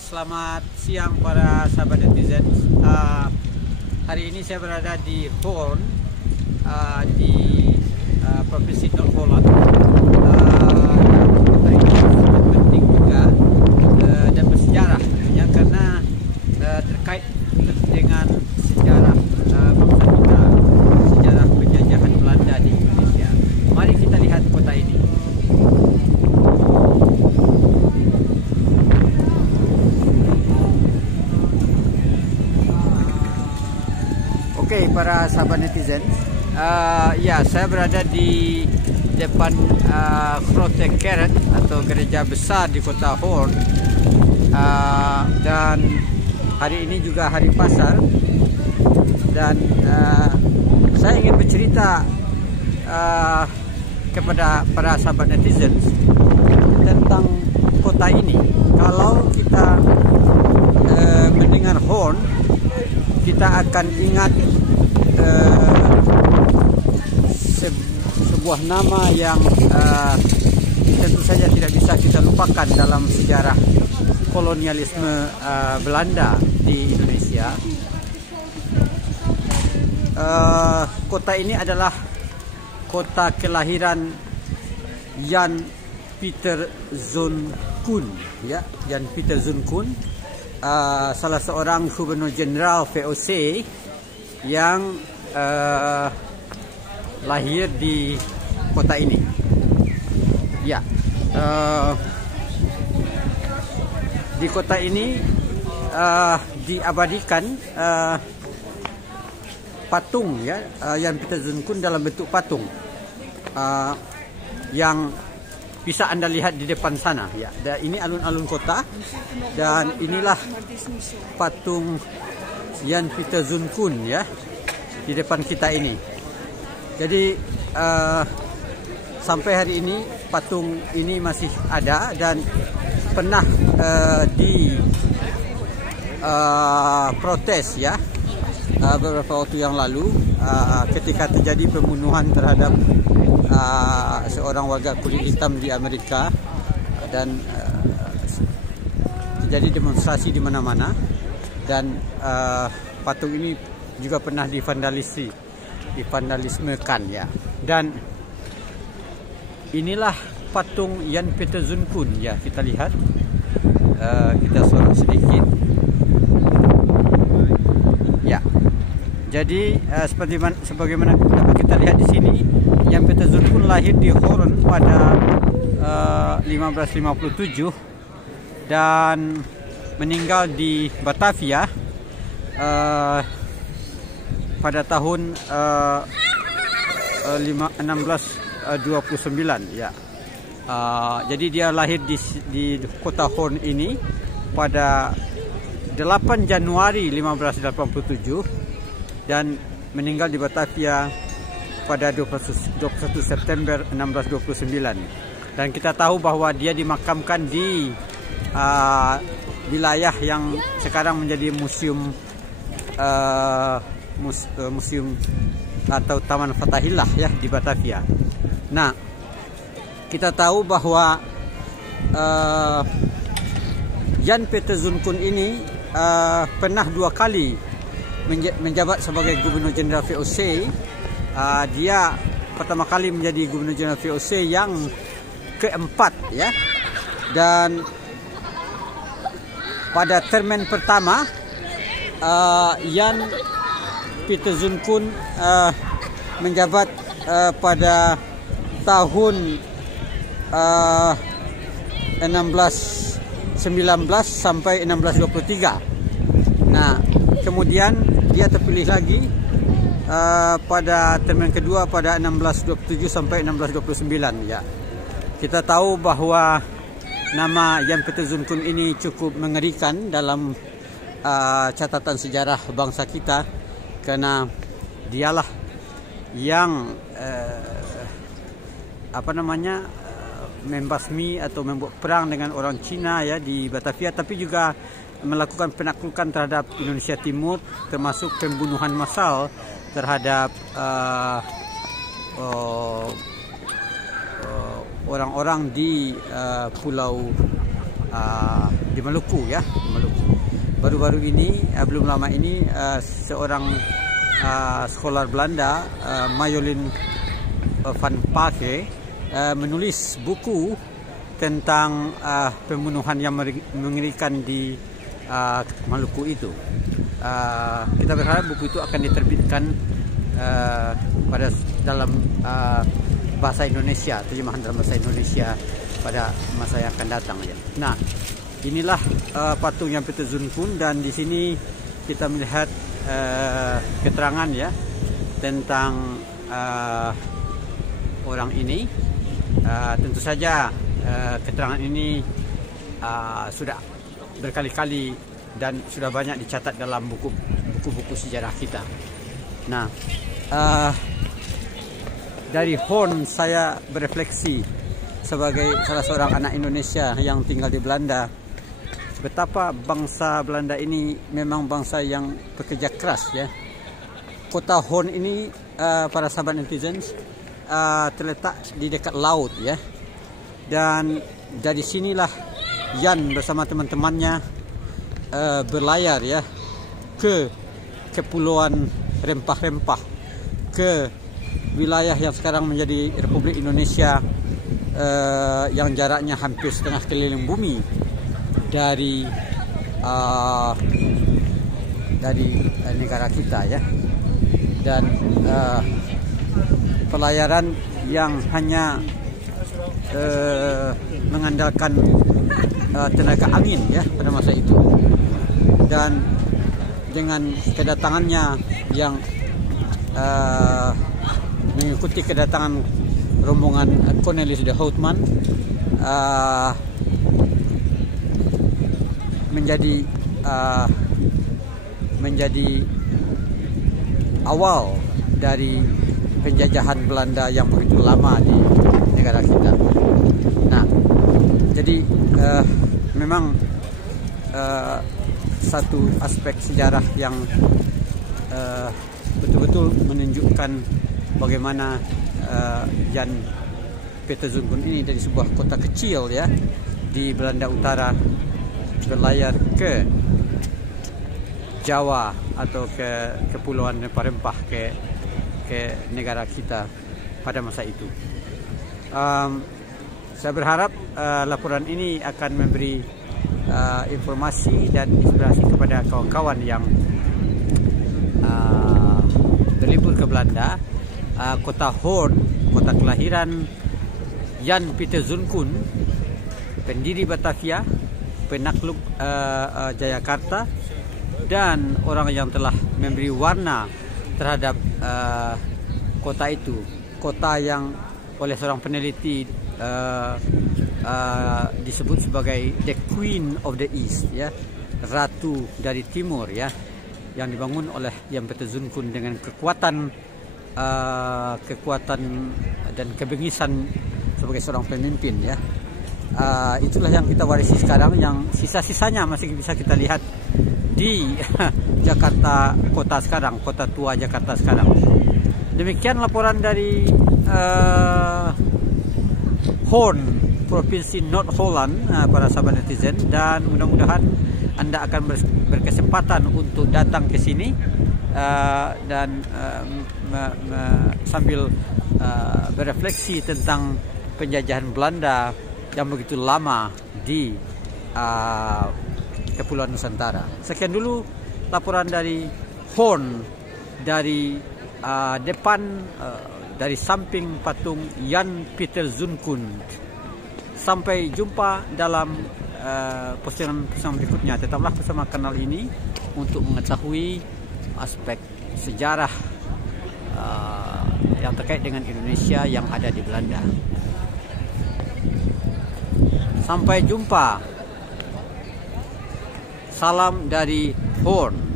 Selamat siang para sahabat netizen. Hari ini saya berada di Hoorn, di Provinsi Noord-Holland. Kota ini sangat penting juga dan bersejarah, ya, karena terkait dengan sejarah bangsa kita, sejarah penjajahan Belanda di Indonesia. Mari kita lihat kota ini. Oke, para sahabat netizen, ya, saya berada di depan Grote Kerk atau gereja besar di kota Hoorn, dan hari ini juga hari pasar, dan saya ingin bercerita kepada para sahabat netizen tentang kota ini. Kalau kita mendengar Hoorn, kita akan ingat sebuah nama yang tentu saja tidak bisa kita lupakan dalam sejarah kolonialisme Belanda di Indonesia. Kota ini adalah kota kelahiran Jan Pieterszoon Koen, ya, Jan Pieterszoon Koen, salah seorang gubernur jenderal VOC yang lahir di kota ini. Ya, di kota ini diabadikan patung, ya, Jan Pieterszoon Koen dalam bentuk patung yang bisa Anda lihat di depan sana, ya. Dan ini alun-alun kota, dan inilah patung Jan Pieterszoon Koen, ya, di depan kita ini. Jadi sampai hari ini patung ini masih ada dan pernah protes, ya, beberapa waktu yang lalu ketika terjadi pembunuhan terhadap seorang warga kulit hitam di Amerika, dan terjadi demonstrasi di mana-mana, dan patung ini juga pernah divandalismekan, ya. Dan inilah patung Jan Pieterszoon Koen, ya, kita lihat. Kita sorot sedikit, ya. Jadi sebagaimana dapat kita lihat di sini, Jan Pieterszoon Koen lahir di Hoorn pada 1557 dan meninggal di Batavia pada tahun 1629, ya. Jadi dia lahir di kota Hoorn ini pada 8 Januari 1587 dan meninggal di Batavia pada 21 September 1629. Dan kita tahu bahwa dia dimakamkan di wilayah yang sekarang menjadi museum atau Taman Fathahillah, ya, di Batavia. Nah, kita tahu bahwa Jan Pieterszoon Koen ini pernah 2 kali menjabat sebagai gubernur jenderal VOC. Dia pertama kali menjadi gubernur jenderal VOC yang keempat, ya. Dan pada termen pertama Jan Pieterszoon Koen menjabat pada tahun 1619 sampai 1623. Nah, kemudian dia terpilih lagi pada termen kedua pada 1627 sampai 1629, ya. Kita tahu bahwa nama Jan Pieterszoon Koen ini cukup mengerikan dalam catatan sejarah bangsa kita, karena dialah yang membasmi atau membuat perang dengan orang Cina, ya, di Batavia, tapi juga melakukan penaklukan terhadap Indonesia Timur, termasuk pembunuhan massal terhadap orang-orang di pulau di Maluku ya, di Maluku. Baru-baru ini, belum lama ini, seorang scholar Belanda, Marjolein van Paake, menulis buku tentang pembunuhan yang mengerikan di Maluku itu. Kita berharap buku itu akan diterbitkan dalam bahasa Indonesia, terjemahan dalam bahasa Indonesia pada masa yang akan datang ya. Nah, inilah patung yang Peter Zunkun, dan di sini kita melihat keterangan ya tentang orang ini. Tentu saja keterangan ini sudah berkali-kali dan sudah banyak dicatat dalam buku-buku sejarah kita. Nah, dari Horn saya berefleksi sebagai salah seorang anak Indonesia yang tinggal di Belanda, betapa bangsa Belanda ini memang bangsa yang bekerja keras ya. Kota Horn ini, para sahabat netizens, terletak di dekat laut ya, dan dari sinilah Jan bersama teman-temannya berlayar ya ke kepulauan rempah-rempah, ke wilayah yang sekarang menjadi Republik Indonesia, yang jaraknya hampir setengah keliling bumi dari negara kita ya. Dan pelayaran yang hanya mengandalkan tenaga angin ya pada masa itu, dan dengan kedatangannya yang mengikuti kedatangan rombongan Cornelis de Houtman, menjadi awal dari penjajahan Belanda yang begitu lama di negara kita. Nah, jadi memang satu aspek sejarah yang betul-betul menunjukkan bagaimana Jan Peter Zunkun ini dari sebuah kota kecil ya di Belanda Utara berlayar ke Jawa atau ke kepulauan rempah-rempah, ke negara kita pada masa itu. Saya berharap laporan ini akan memberi informasi dan inspirasi kepada kawan-kawan yang berlibur ke Belanda. Kota Horn, kota kelahiran Jan Peter Zunkun, pendiri Batavia, penakluk Jayakarta, dan orang yang telah memberi warna terhadap kota itu. Kota yang oleh seorang peneliti disebut sebagai the Queen of the East ya, ratu dari timur ya, yang dibangun oleh Jan Peter Zunkun dengan kekuatan dan kebengisan sebagai seorang pemimpin ya. Itulah yang kita warisi sekarang, yang sisa-sisanya masih bisa kita lihat di Jakarta kota sekarang, kota tua Jakarta sekarang. Demikian laporan dari Horn, Provinsi North Holland, para sahabat netizen, dan mudah-mudahan Anda akan berkesempatan untuk datang ke sini dan sambil berefleksi tentang penjajahan Belanda yang begitu lama di Kepulauan Nusantara. Sekian dulu laporan dari Horn, dari depan, dari samping patung Jan Peter Zunkun. Sampai jumpa dalam postingan berikutnya. Tetaplah bersama kanal ini untuk mengetahui aspek sejarah yang terkait dengan Indonesia yang ada di Belanda. Sampai jumpa. Salam dari Horn.